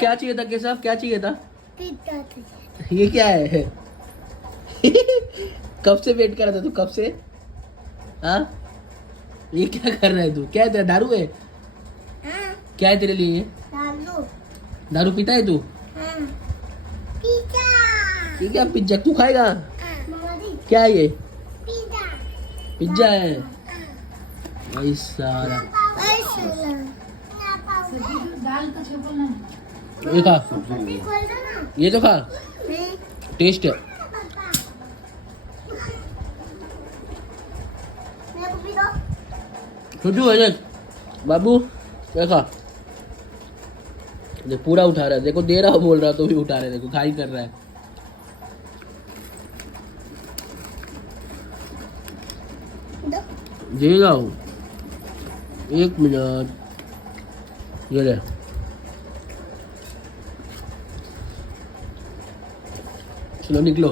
क्या चाहिए था केशव, क्या चाहिए था? पिज्जा ये क्या है? कब से वेट कर रहा था तू, कब से? हाँ, ये क्या कर रहा है तू? क्या है तेरा, दारू है? हाँ क्या है तेरे लिए ये? लालू दारू पीता है तू? हाँ पिज्जा ये क्या पिज्जा तू खाएगा? मामा जी क्या है ये? पिज्जा पिज्जा है भाई सारा। ऐसा ये खा, खोल दो ना ये तो खा, नहीं टेस्ट है। मेरे को भी दो छोटू अजय बाबू ये खा। देख पूरा उठा रहा है, देखो दे रहा बोल रहा तो भी उठा रहा है, देखो खाई कर रहा है। दो दे रहा हूँ, एक मिनट, ये ले। चलो निकलो।